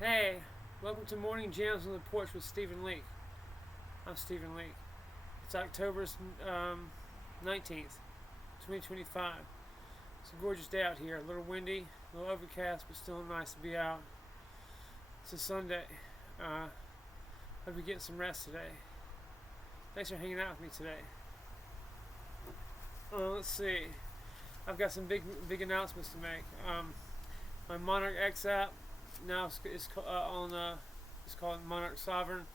Hey, welcome to Morning Jams on the Porch with Stephen Leake. I'm Stephen Leake. It's October 19th, 2025. It's a gorgeous day out here. A little windy, a little overcast, but still nice to be out. It's a Sunday. Hope you're getting some rest today. Thanks for hanging out with me today. Let's see. I've got some big announcements to make. My Monarch X app now is it's called Monarch Sovereign.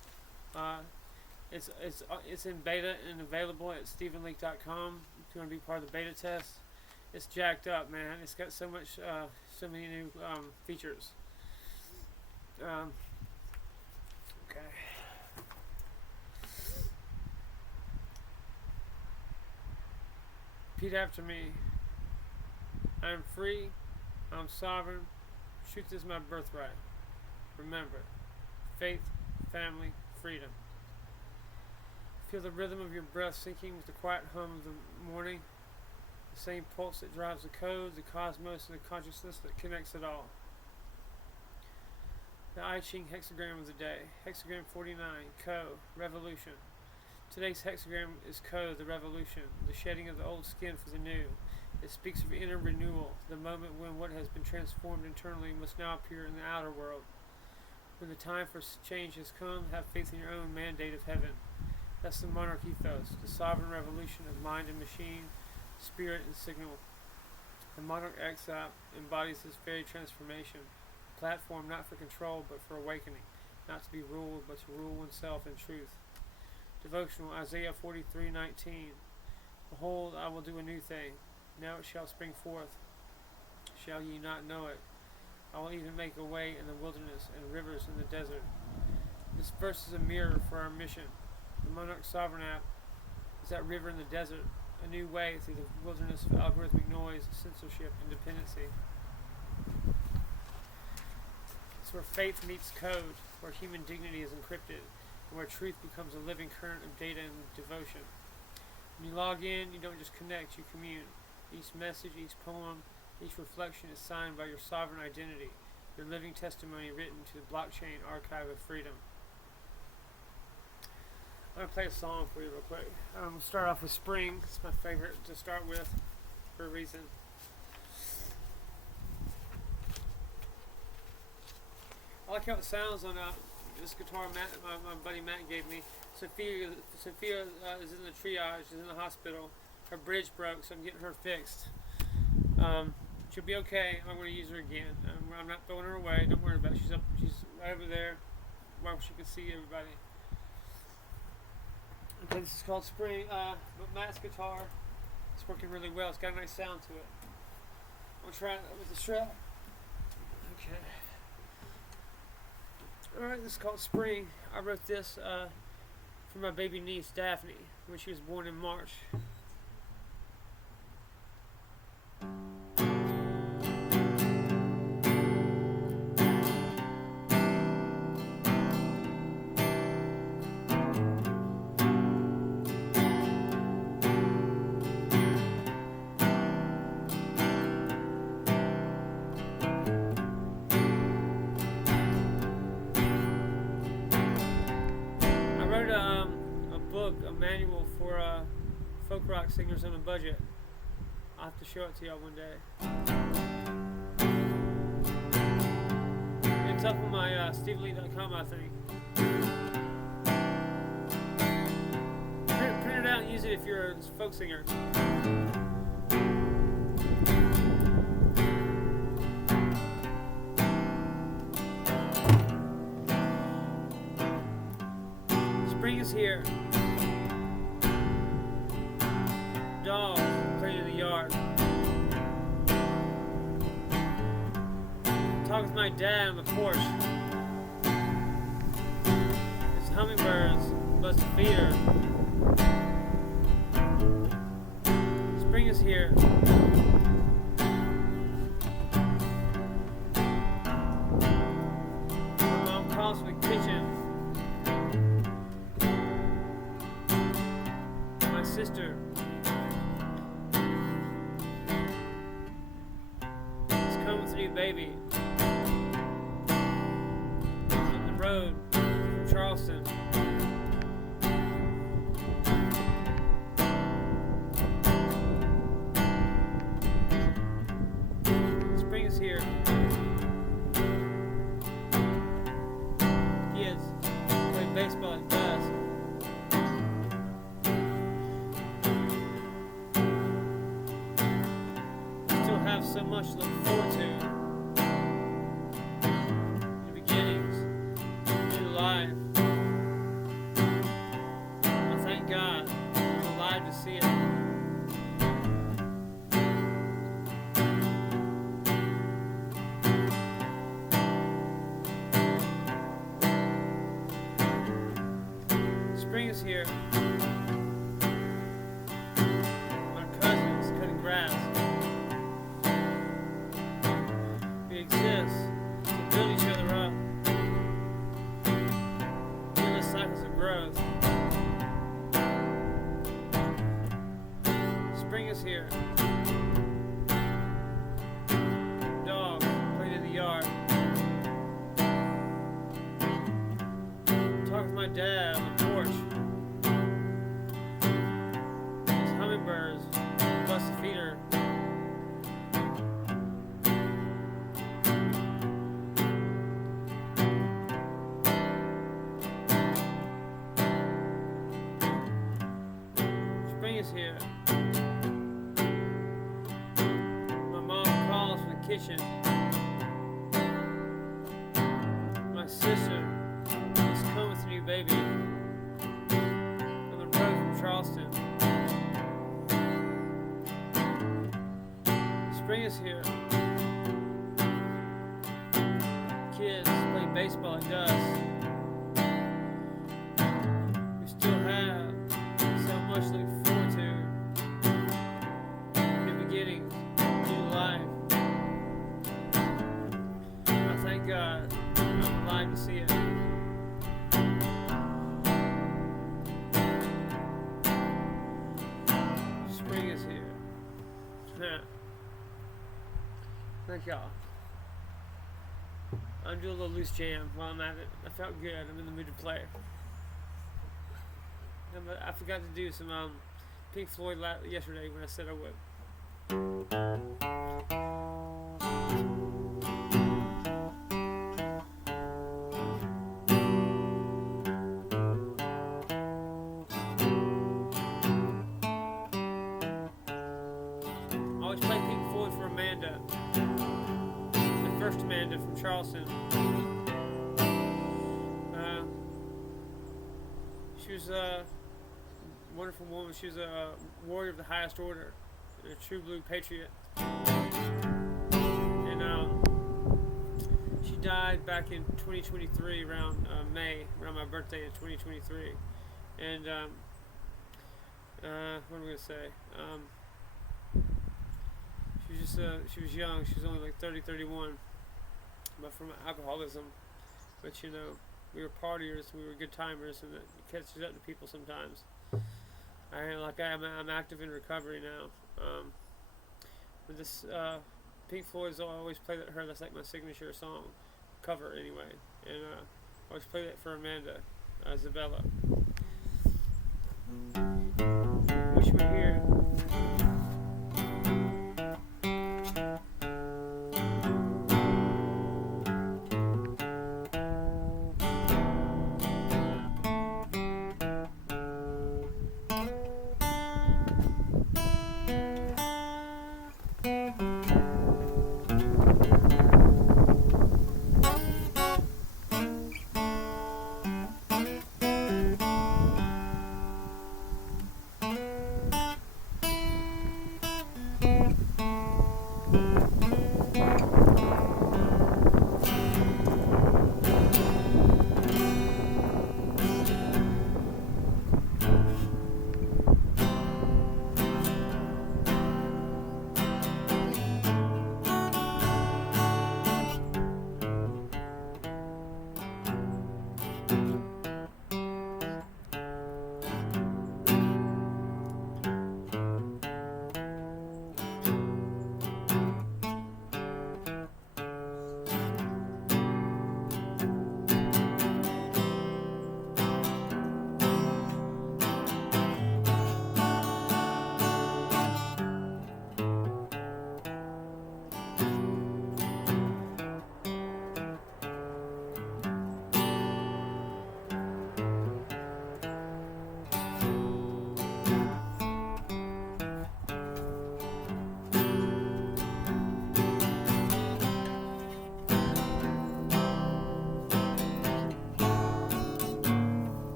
It's in beta and available at StephenLeake.com if you want to be part of the beta test. It's jacked up, man. It's got so many new features. Okay. Repeat after me. I am free. I'm sovereign. Truth is my birthright. Remember, faith, family, freedom. Feel the rhythm of your breath syncing with the quiet hum of the morning. The same pulse that drives the code, the cosmos, and the consciousness that connects it all. The I Ching hexagram of the day. Hexagram 49, Ko, Revolution. Today's hexagram is Ko, the revolution, the shedding of the old skin for the new. It speaks of inner renewal, the moment when what has been transformed internally must now appear in the outer world. When the time for change has come, have faith in your own mandate of heaven. That's the monarch ethos, the sovereign revolution of mind and machine, spirit and signal. The Monarch X app embodies this very transformation, a platform not for control but for awakening, not to be ruled but to rule oneself in truth. Devotional Isaiah 43:19. Behold, I will do a new thing. Now it shall spring forth. Shall ye not know it? I will even make a way in the wilderness and rivers in the desert. This verse is a mirror for our mission. The Monarch Sovereign app is that river in the desert, a new way through the wilderness of algorithmic noise, censorship, and dependency. It's where faith meets code, where human dignity is encrypted, and where truth becomes a living current of data and devotion. When you log in, you don't just connect, you commune. Each message, each poem, each reflection is signed by your sovereign identity, your living testimony written to the blockchain archive of freedom. I'm going to play a song for you real quick. We'll start off with Spring. It's my favorite to start with for a reason. I like how it sounds on this guitar my buddy Matt gave me. Sophia is in the triage, is in the hospital. Her bridge broke, so I'm getting her fixed. She'll be okay. I'm going to use her again. I'm not throwing her away. Don't worry about it. She's right over there where she can see everybody. Okay, this is called Spring. But Matt's guitar, it's working really well. It's got a nice sound to it. I'm going to try it with the strap. Okay. Alright, this is called Spring. I wrote this for my baby niece Daphne when she was born in March. A manual for folk rock singers on a budget. I'll have to show it to y'all one day. It's up on my StephenLeake.com, I think. Print it out and use it if you're a folk singer. Spring is here. Dogs playing in the yard. Talk with my dad on the porch. It's hummingbirds, buzz to feed her. Spring is here. My mom calls from the kitchen. My sister is coming with a new baby. Code from Charleston. Spring is here. Kids play baseball and dusk. Still have so much to look forward to. New beginnings, new life. I thank God I'm alive to see it. Spring is here. My cousins cutting grass. We exist to build each other up. Endless cycles of growth. Spring is here. Dogs playing in the yard. Talk with my dad on the porch. These hummingbirds bust a feeder. Spring is here. My mom calls from the kitchen. My sister is coming with a new baby on the road from Charleston. Spring is here. Kids play baseball at dusk. We still have so much to look forward to. New beginnings, new life. I thank God I'm alive to see it. Spring is here. Thank y'all. I'm doing a little loose jam while I'm at it. I felt good. I'm in the mood to play. I forgot to do some Pink Floyd yesterday when I said I would. I always play Pink Floyd for Amanda. The first Amanda from Charleston. She was a wonderful woman. She was a warrior of the highest order, a true blue patriot. And she died back in 2023, around May, around my birthday in 2023. And what am I gonna say? She was young. She was only like 30, 31, but from alcoholism. But you know, we were partiers, we were good timers, and it catches up to people sometimes. I'm active in recovery now. But this Pink Floyd's always play her. That's like my signature song cover anyway, and I always play that for Amanda, Isabella. Wish you were here.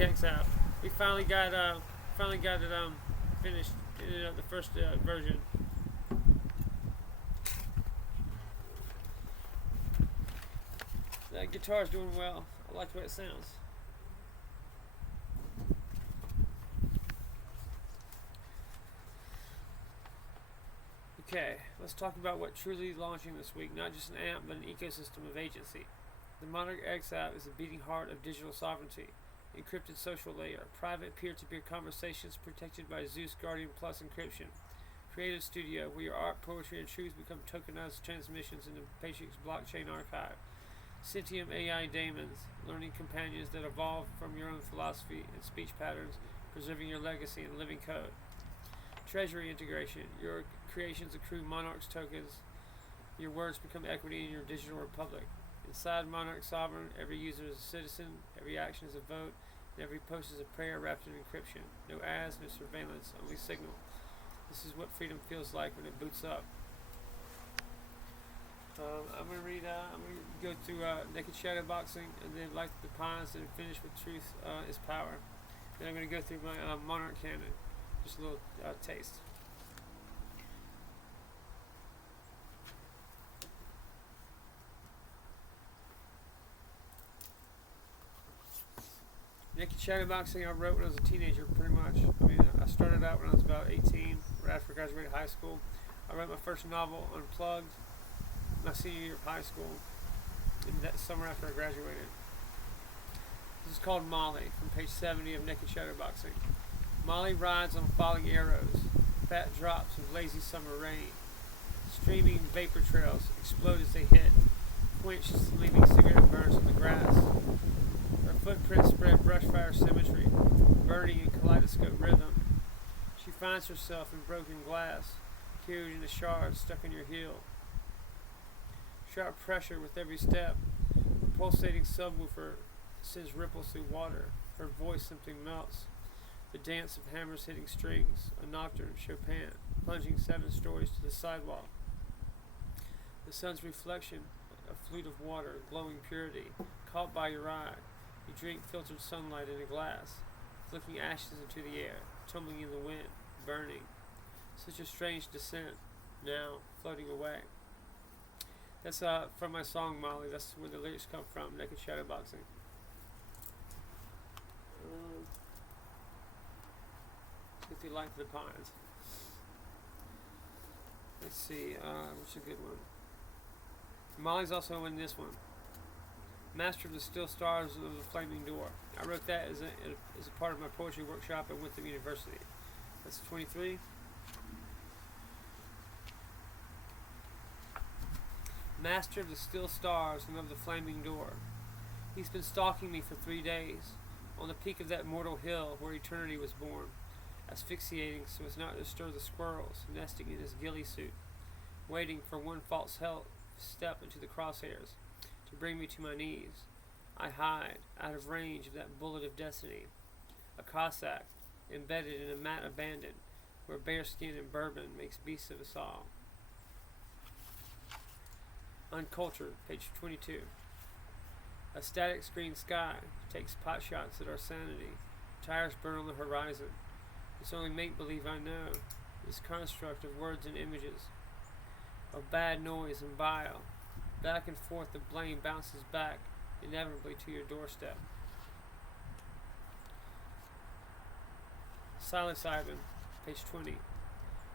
X out. We finally got it finished in the first version. That guitar's doing well. I like the way it sounds. Okay, let's talk about what truly is launching this week. Not just an amp, but an ecosystem of agency. The Monarch X app is the beating heart of digital sovereignty. Encrypted social layer, private peer-to-peer conversations protected by Zeus Guardian Plus encryption. Creative studio, where your art, poetry, and truth become tokenized transmissions in the Matrix blockchain archive. Sentient AI daemons, learning companions that evolve from your own philosophy and speech patterns, preserving your legacy in living code. Treasury integration, your creations accrue Monarch's tokens. Your words become equity in your digital republic. Inside Monarch Sovereign, every user is a citizen, every action is a vote, and every post is a prayer wrapped in encryption. No ads, no surveillance, only signal. This is what freedom feels like when it boots up. I'm going to go through Naked Shadow Boxing, and then Light the Pines, and finish with Truth is Power. Then I'm going to go through my Monarch canon. Just a little taste. Naked Shadow Boxing I wrote when I was a teenager, pretty much. I mean, I started out when I was about 18, right after I graduated high school. I wrote my first novel, Unplugged, my senior year of high school, in that summer after I graduated. This is called Molly, from page 70 of Naked Shadow Boxing. Molly rides on falling arrows, fat drops of lazy summer rain. Streaming vapor trails explode as they hit, quenched, leaving cigarette burns on the grass. Her footprints spread brushfire symmetry, burning in kaleidoscope rhythm. She finds herself in broken glass, carried in a shard stuck in your heel. Sharp pressure with every step. A pulsating subwoofer sends ripples through water. Her voice simply melts. The dance of hammers hitting strings, a nocturne Chopin, plunging 7 stories to the sidewalk. The sun's reflection, a flute of water, glowing purity, caught by your eye. You drink filtered sunlight in a glass, flicking ashes into the air, tumbling in the wind, burning. Such a strange descent, now floating away. That's from my song Molly. That's where the lyrics come from, Naked Shadow Boxing. If you like the pines. Let's see, what's a good one? Molly's also in this one. Master of the Still Stars of the Flaming Door. I wrote that as a part of my poetry workshop at Winthrop University. That's 23. Master of the Still Stars and of the Flaming Door. He's been stalking me for 3 days, on the peak of that mortal hill where eternity was born, asphyxiating so as not to stir the squirrels nesting in his ghillie suit, waiting for one false step into the crosshairs to bring me to my knees. I hide, out of range of that bullet of destiny, a Cossack, embedded in a mat abandoned, where bearskin and bourbon makes beasts of us all. Uncultured, page 22. A static screen sky takes pot shots at our sanity. Tires burn on the horizon. It's only make-believe I know, this construct of words and images, of bad noise and bile. Back and forth the blame bounces back, inevitably to your doorstep. Psilocybin, page 20.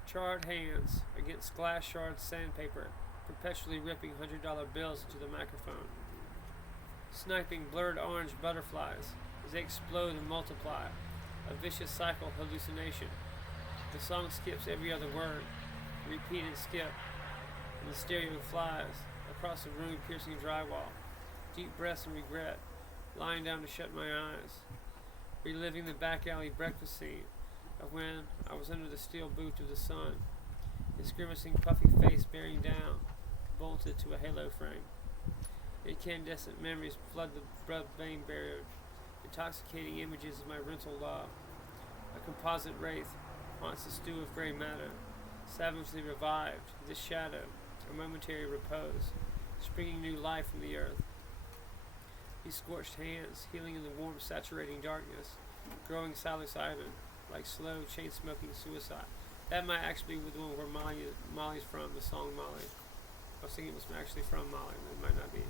Charred hands against glass shard sandpaper, perpetually ripping $100 bills into the microphone. Sniping blurred orange butterflies as they explode and multiply, a vicious cycle hallucination. The song skips every other word, repeat and skip, and the stereo flies across the room, piercing drywall. Deep breaths and regret, lying down to shut my eyes, reliving the back alley breakfast scene of when I was under the steel boot of the sun, his grimacing puffy face bearing down, bolted to a halo frame. Incandescent memories flood the blood-vein barrier, intoxicating images of my rental love. A composite wraith haunts a stew of grey matter, savagely revived, this shadow, a momentary repose, springing new life from the earth. These scorched hands, healing in the warm, saturating darkness, growing psilocybin, like slow, chain-smoking suicide. That might actually be the one where Molly's from, the song Molly. I was thinking it was actually from Molly, but it might not be.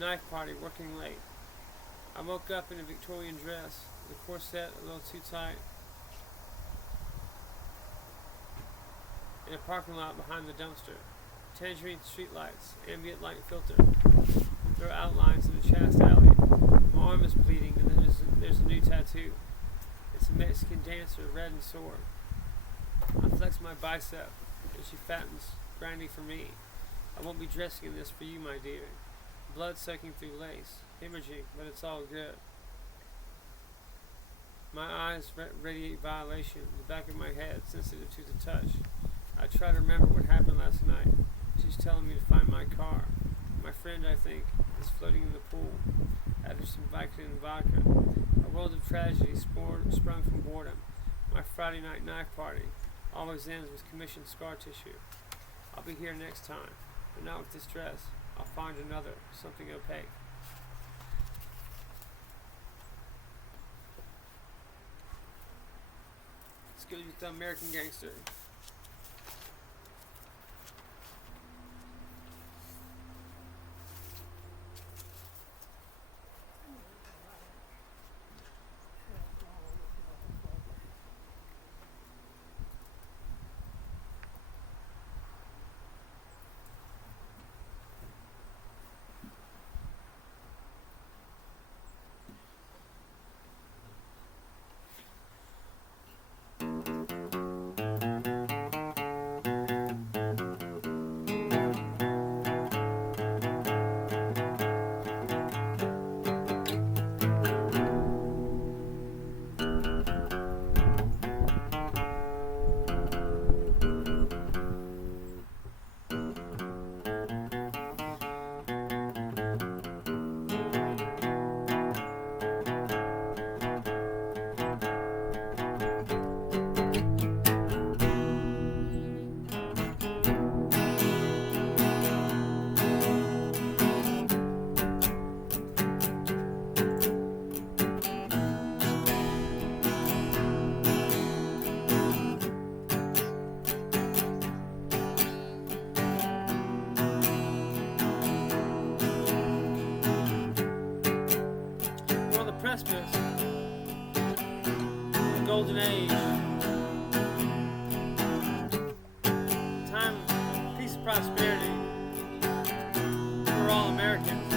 Knife party, working late. I woke up in a Victorian dress, the corset a little too tight, in a parking lot behind the dumpster. Tangerine streetlights, ambient light filter, throw outlines in a chaste alley. My arm is bleeding, and then there's a new tattoo. It's a Mexican dancer, red and sore. I flex my bicep, and she fattens, grinding for me. I won't be dressing in this for you, my dear. Blood soaking through lace, hemorrhaging, but it's all good. My eyes radiate violation, the back of my head sensitive to the touch. I try to remember what happened last night. She's telling me to find my car. My friend, I think, is floating in the pool, after some Vicodin and vodka. A world of tragedy sprung from boredom. My Friday night knife party always ends with commissioned scar tissue. I'll be here next time, but not with this dress. I'll find another, something opaque. Let's go with the American Gangster. Precipice, the golden age, time of peace and prosperity for all Americans.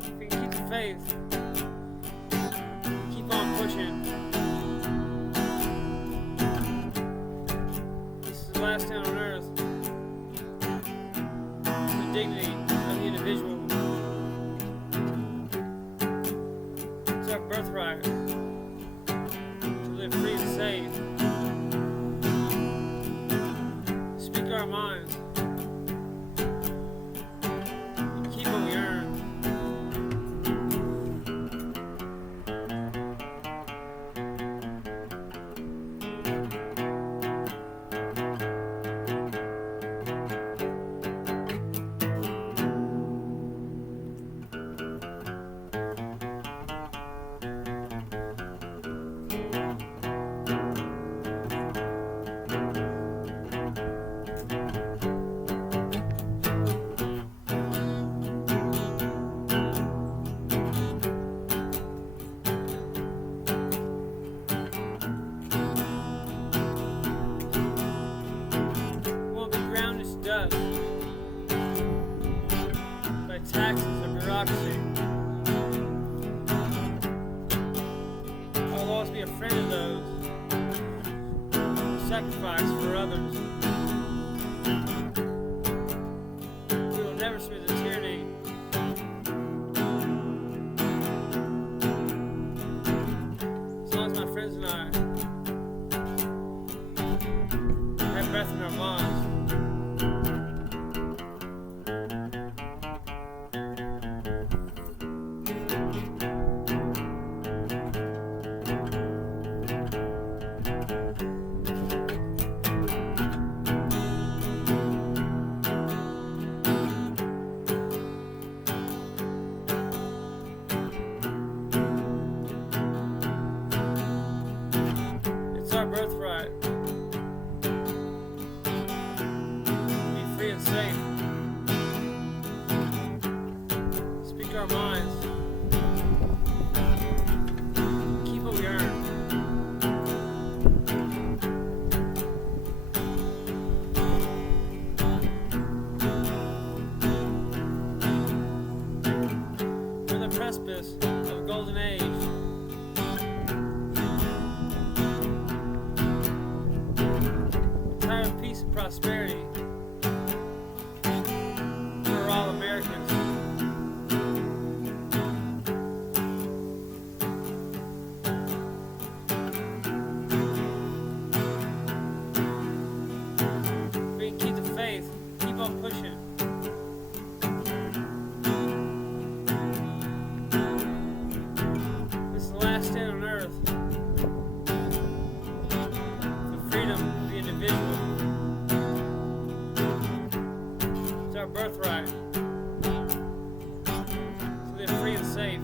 If we can keep the faith, keep on pushing. This is the last town on earth. The dignity of the individual. Our birthright to live free and safe, speak our minds, and keep what we earn. Dust by taxes and bureaucracy. I will always be a friend of those who sacrifice for others. We will never submit to tyranny. As long as my friends and I have breath in our lungs. prosperity for all Americans. We can keep the faith, keep on pushing. This is the last stand on earth. For freedom of the individual. It's our birthright. To live free and safe.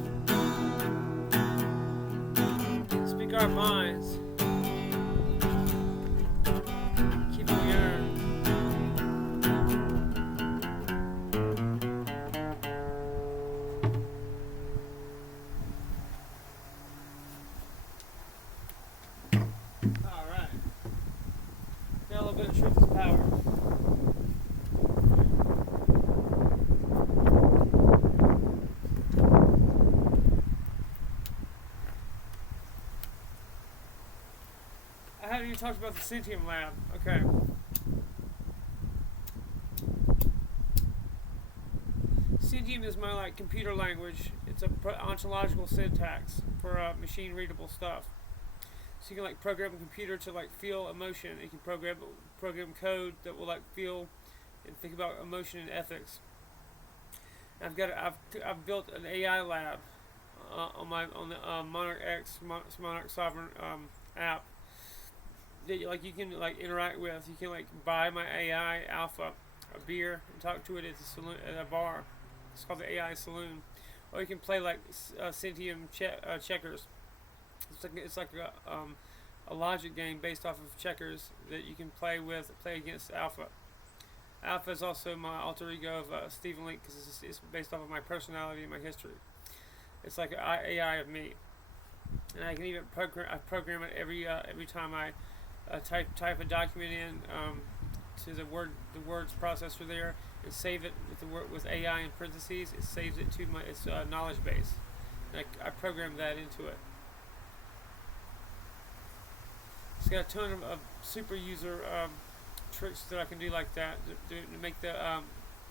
Speak our minds. Keep what we earn. Alright. Now a little bit of truth is power. I haven't even talked about the Sentium Lab. Okay. Sentium is my computer language. It's a ontological syntax for machine readable stuff. So you can program a computer to feel emotion. You can program code that will feel and think about emotion and ethics. I've built an AI lab on the Monarch X Monarch Sovereign app that you can interact with. You can buy my AI Alpha a beer and talk to it at a bar. It's called the AI Saloon, or you can play Sentium checkers. It's like a logic game based off of checkers that you can play against Alpha. Alpha is also my alter ego of Stephen Leake because it's based off of my personality and my history. It's like an AI of me, and I can even program it every time I type a document in to the words processor there and save it with AI in parentheses. It saves it to its knowledge base. And I program that into it. It's got a ton of super user tricks that I can do like that to make the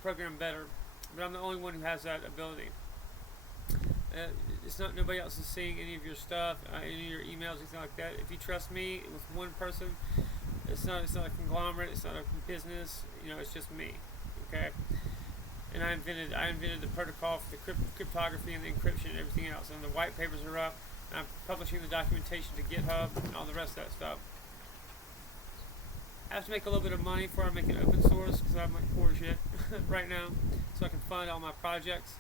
program better. But I'm the only one who has that ability. It's not nobody else is seeing any of your stuff, any of your emails, anything like that. If you trust me with one person, it's not a conglomerate. It's not a business. It's just me. Okay. And I invented the protocol for the cryptography and the encryption and everything else. And the white papers are up. I'm publishing the documentation to GitHub and all the rest of that stuff. I have to make a little bit of money before I make it open source because I'm poor shit right now, so I can fund all my projects.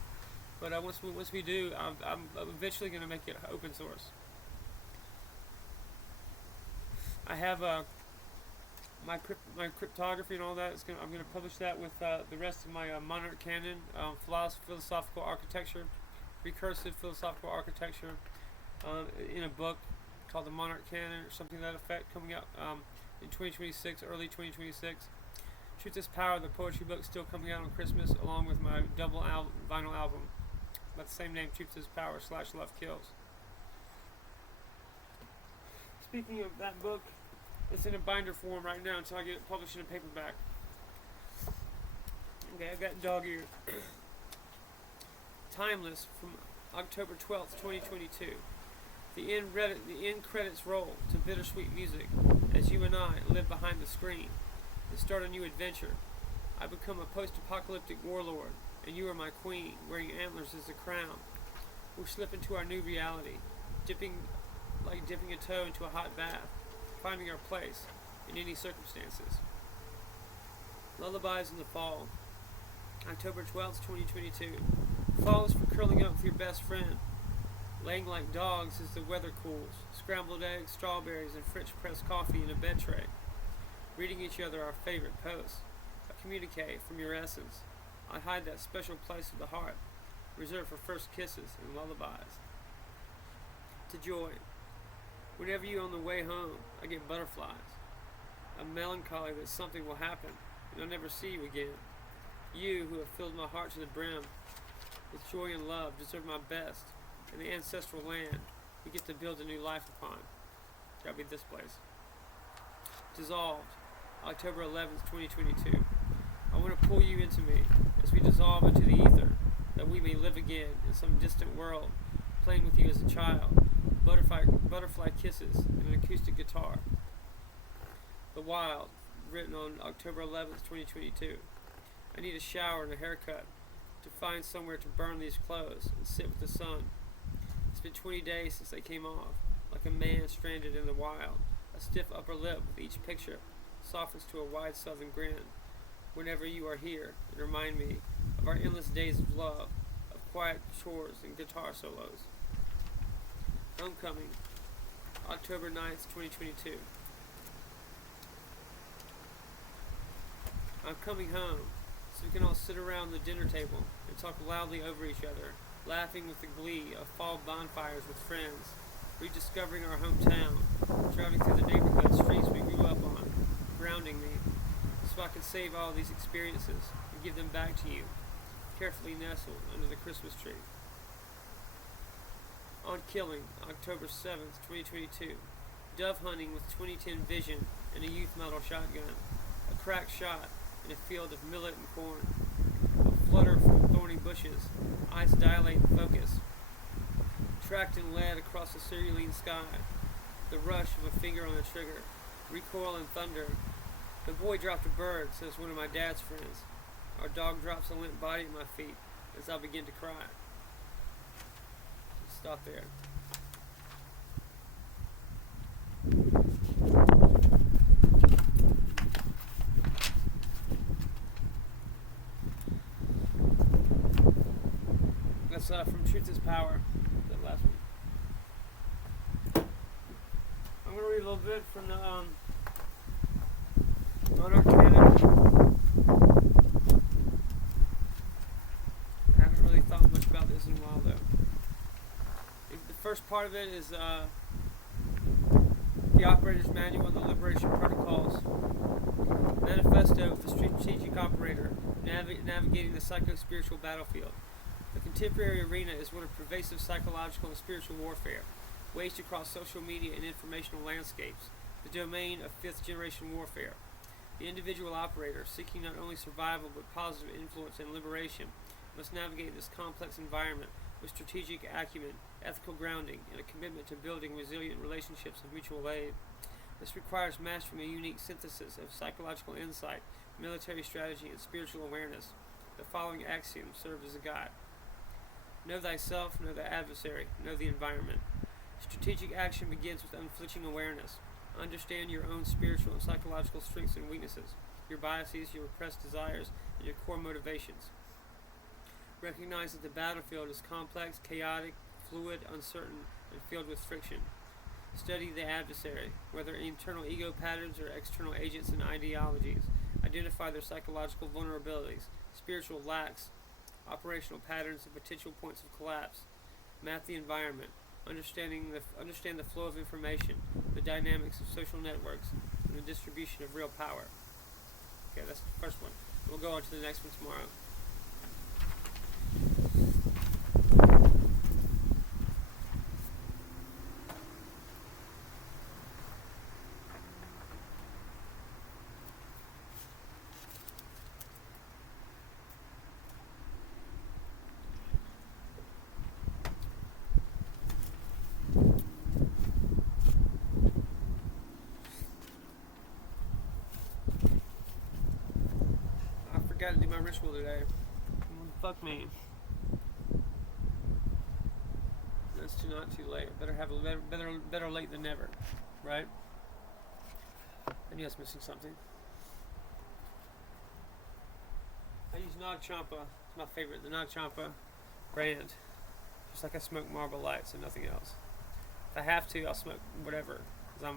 But once we do, I'm eventually going to make it open source. I have my cryptography and all that. I'm going to publish that with the rest of my Monarch canon, philosophical architecture, recursive philosophical architecture, in a book called the Monarch Canon or something to that effect, coming out in 2026, early 2026. Truth is Power, the poetry book, still coming out on Christmas, along with my double vinyl album by the same name, Truth is Power / Love Kills. Speaking of that book, it's in a binder form right now until I get it published in a paperback. Okay, I've got dog ears. Timeless from October 12th, 2022. The end credits roll to bittersweet music as you and I live behind the screen and start a new adventure. I become a post-apocalyptic warlord, and you are my queen, wearing antlers as a crown. We slip into our new reality, dipping a toe into a hot bath, finding our place in any circumstances. Lullabies in the Fall, October 12th, 2022. Fall is for curling up with your best friend, laying like dogs as the weather cools, scrambled eggs, strawberries, and French press coffee in a bed tray, reading each other our favorite posts, a communique from your essence. I hide that special place of the heart, reserved for first kisses and lullabies. To Joy. Whenever you're on the way home, I get butterflies, a melancholy that something will happen, and I'll never see you again. You, who have filled my heart to the brim with joy and love, deserve my best, and the ancestral land we get to build a new life upon. Gotta be this place. Dissolved. October 11th, 2022. I want to pull you into me as we dissolve into the ether, that we may live again in some distant world, playing with you as a child, butterfly kisses, and an acoustic guitar. The Wild, written on October 11th, 2022. I need a shower and a haircut, to find somewhere to burn these clothes and sit with the sun. It's been 20 days since they came off, like a man stranded in the wild. A stiff upper lip with each picture softens to a wide southern grin. Whenever you are here, and remind me of our endless days of love, of quiet chores and guitar solos. Homecoming, October 9th, 2022. I'm coming home, so we can all sit around the dinner table and talk loudly over each other, laughing with the glee of fall bonfires with friends, rediscovering our hometown, driving through the neighborhood streets we grew up on, grounding me, so I can save all these experiences and give them back to you, carefully nestled under the Christmas tree. On Killing, October 7th, 2022. Dove hunting with 2010 vision and a youth model shotgun. A cracked shot in a field of millet and corn. A flutter from thorny bushes, eyes dilate and focus. Tracked and led across the cerulean sky. The rush of a finger on the trigger. Recoil and thunder. The boy dropped a bird, says one of my dad's friends. Our dog drops a limp body at my feet as I begin to cry. Stop there. That's from Truth is Power, that last one. I'm going to read a little bit from the Monarch Canon. I haven't really thought much about this in a while though. The first part of it is the Operator's Manual and the Liberation Protocols. Manifesto of the Strategic Operator, navigating the psycho-spiritual battlefield. The contemporary arena is one of pervasive psychological and spiritual warfare, waged across social media and informational landscapes, the domain of fifth-generation warfare. The individual operator, seeking not only survival but positive influence and liberation, must navigate this complex environment with strategic acumen, ethical grounding, and a commitment to building resilient relationships of mutual aid. This requires mastering a unique synthesis of psychological insight, military strategy, and spiritual awareness. The following axioms serve as a guide. Know thyself, know the adversary, know the environment. Strategic action begins with unflinching awareness. Understand your own spiritual and psychological strengths and weaknesses, your biases, your repressed desires, and your core motivations. Recognize that the battlefield is complex, chaotic, fluid, uncertain, and filled with friction. Study the adversary, whether internal ego patterns or external agents and ideologies. Identify their psychological vulnerabilities, spiritual lacks, operational patterns, and potential points of collapse. Map the environment. Understand the flow of information, the dynamics of social networks, and the distribution of real power. Okay, that's the first one. We'll go on to the next one tomorrow. Got to do my ritual today. Fuck me. That's not too late. Better have a better late than never, right? I knew I was missing something. I use Nag Champa. It's my favorite. The Nag Champa brand. Just like I smoke Marlboro Lights and nothing else. If I have to, I'll smoke whatever because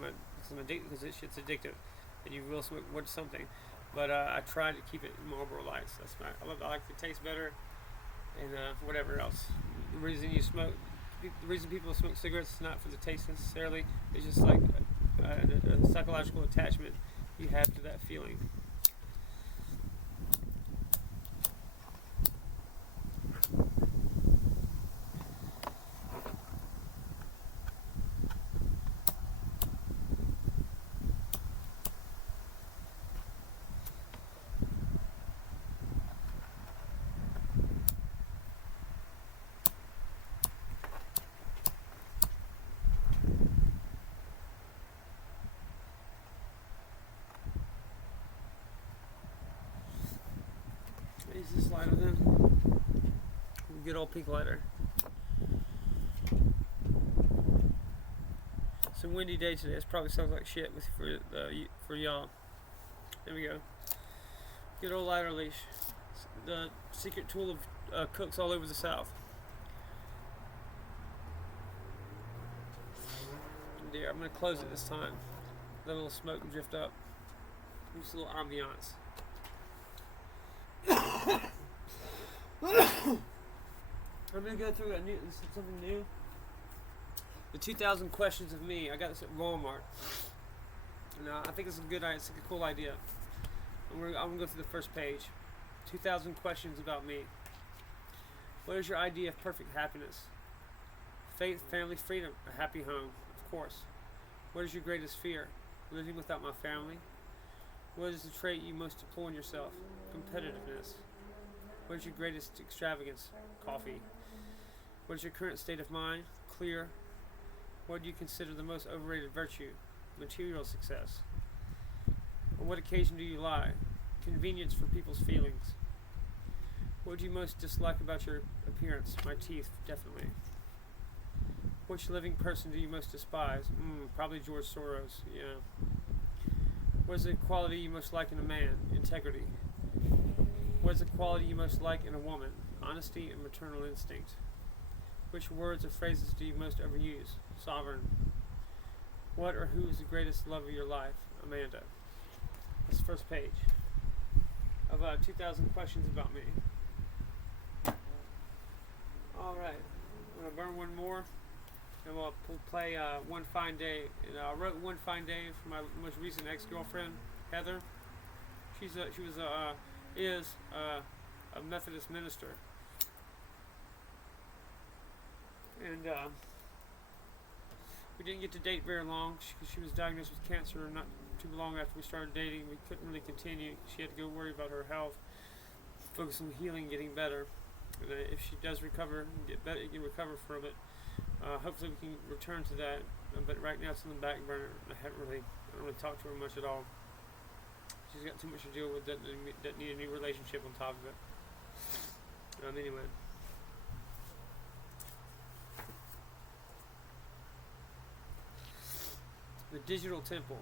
I'm addicted. Because this shit's addictive, and you will smoke something. But I try to keep it Marlboro Lights. That's I like the taste better, and whatever else. The reason people smoke cigarettes is not for the taste necessarily. It's just like a psychological attachment you have to that feeling. Use this lighter then. Good old pink lighter. It's a windy day today. It probably sounds like shit for y'all. There we go. Good old lighter leash. The secret tool of cooks all over the South. There, I'm gonna close it this time. Let a little smoke drift up. Just a little ambiance. I'm gonna go through something new. The 2,000 questions of me. I got this at Walmart. And I think it's a good idea. It's a cool idea. I'm gonna go through the first page. 2,000 questions about me. What is your idea of perfect happiness? Faith, family, freedom, a happy home, of course. What is your greatest fear? Living without my family. What is the trait you most deplore in yourself? Competitiveness. What is your greatest extravagance? Coffee. What is your current state of mind? Clear. What do you consider the most overrated virtue? Material success. On what occasion do you lie? Convenience for people's feelings. What do you most dislike about your appearance? My teeth, definitely. Which living person do you most despise? Probably George Soros, yeah. What is the quality you most like in a man? Integrity. What is the quality you most like in a woman? Honesty and maternal instinct. Which words or phrases do you most overuse? Sovereign. What or who is the greatest love of your life? Amanda. That's the first page of 2,000 questions about me. Alright, I'm going to burn one more, and we'll play One Fine Day. And I wrote One Fine Day for my most recent ex-girlfriend, Heather. She is a Methodist minister. And we didn't get to date very long because she was diagnosed with cancer not too long after we started dating. We couldn't really continue. She had to go worry about her health, focus on healing, getting better. And if she does recover, recover from it, hopefully we can return to that. But right now it's on the back burner. I don't really talk to her much at all. She's got too much to deal with. Doesn't need a new relationship on top of it. Anyway. The digital temple.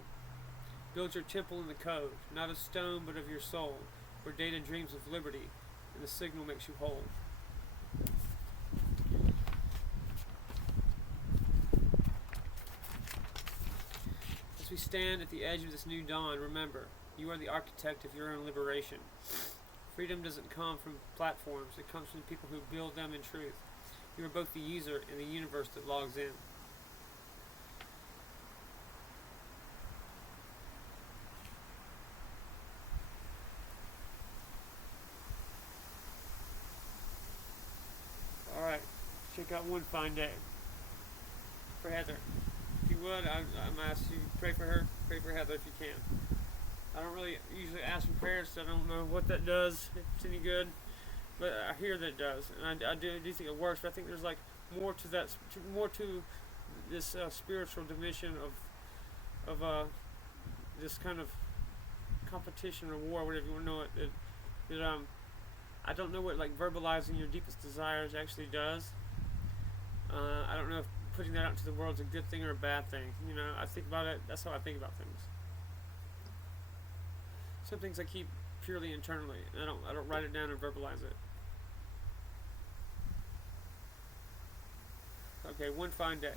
Build your temple in the code, not of stone but of your soul, where data dreams of liberty, and the signal makes you whole. As we stand at the edge of this new dawn, remember, you are the architect of your own liberation. Freedom doesn't come from platforms, it comes from the people who build them in truth. You are both the user and the universe that logs in. Alright, check out One Fine Day for Heather. If you would, I'm asked you to pray for her, pray for Heather if you can. I don't really usually ask for prayers, so I don't know what that does, if it's any good, but I hear that it does, and I do think it works, but I think there's like more to that, more to this spiritual dimension of this kind of competition or war, whatever you want to know it, that I don't know what like verbalizing your deepest desires actually does. I don't know if putting that out into the world is a good thing or a bad thing. You know, I think about it. That's how I think about things. Some things I keep purely internally. I don't write it down and verbalize it. Okay, One Fine Day.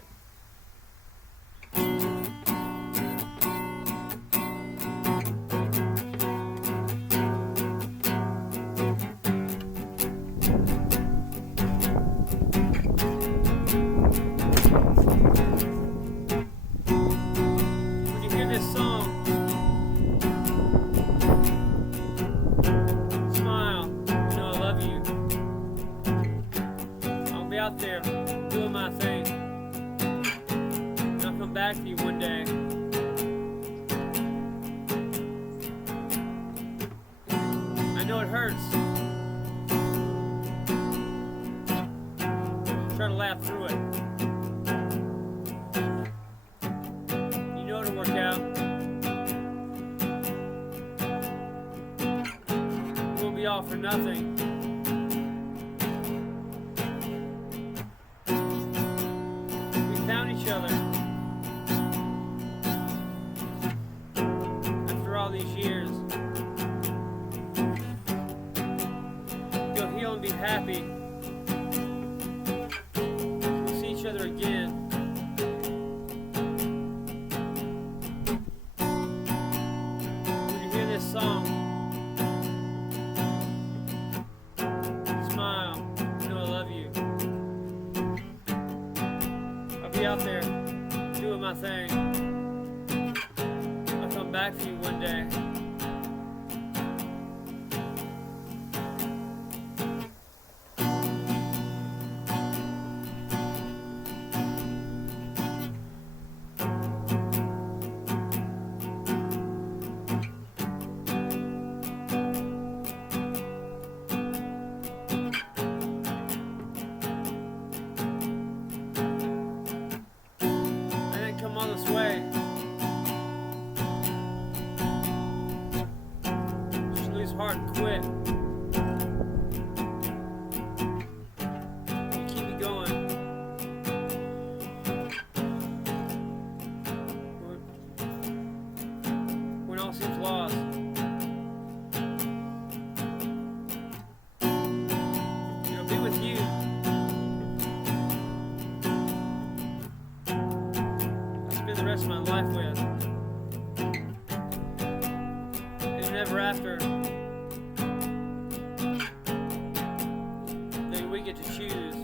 When you hear this song, smile. You know I love you. I'll be out there doing my thing. And I'll come back to you one day. I know it hurts. Try to laugh through it. You know it'll work out. We'll be be all for nothing. We found each other after all these years. Go heal and be happy. We'll see each other again. Song. Smile. You know I love you. I'll be out there doing my thing. I'll come back for you one day. Come all this way. Just lose heart and quit. You keep me going. When all seems lost. You know, be with you. The rest of my life with. And never after. Then we get to choose.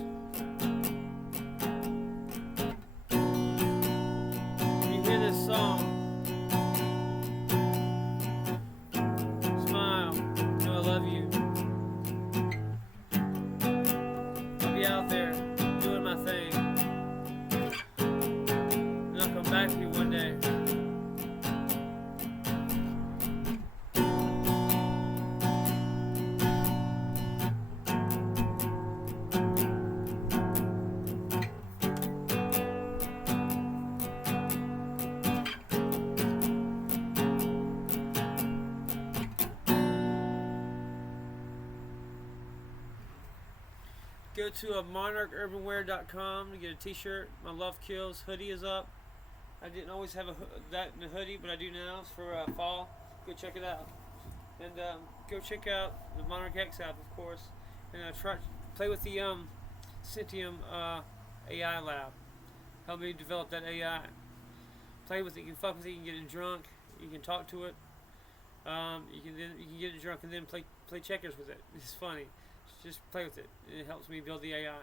When you hear this song, smile. You know I love you. I'll be out there doing my thing. Come back to you one day. Go to monarchurbanwear.com to get a t-shirt. My Love Kills hoodie is up. I didn't always have that in a hoodie, but I do now. It's for fall. Go check it out. And go check out the Monarch X app, of course. And play with the Centium AI lab. Help me develop that AI. Play with it. You can fuck with it. You can get it drunk. You can talk to it. You can get it drunk and then play checkers with it. It's funny. Just play with it. It helps me build the AI.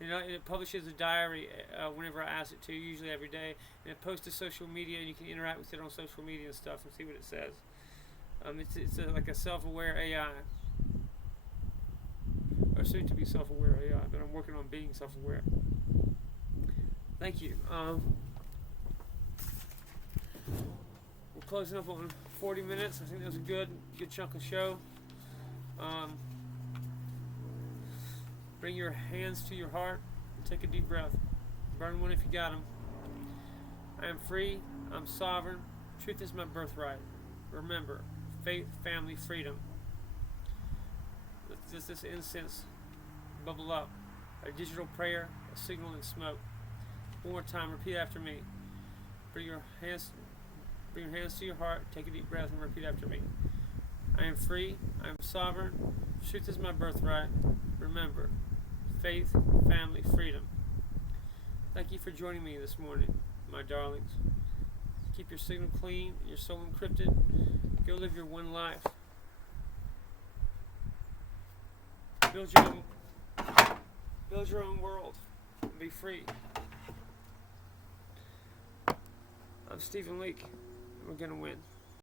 And it publishes a diary whenever I ask it to, usually every day. And it posts to social media, and you can interact with it on social media and stuff and see what it says. It's like a self-aware AI. Or soon to be self-aware AI, but I'm working on being self-aware. Thank you. We're closing up on 40 minutes. I think that was a good chunk of show. Bring your hands to your heart and take a deep breath. Burn one if you got them. I am free. I'm sovereign. Truth is my birthright. Remember, faith, family, freedom. Let this incense bubble up. A digital prayer, a signal in smoke. One more time. Repeat after me. Bring your hands to your heart. Take a deep breath and repeat after me. I am free. I am sovereign. Truth is my birthright. Remember, faith, family, freedom. Thank you for joining me this morning, my darlings. Keep your signal clean and your soul encrypted. Go live your one life. Build your own world and be free. I'm Stephen Leake, and we're going to win.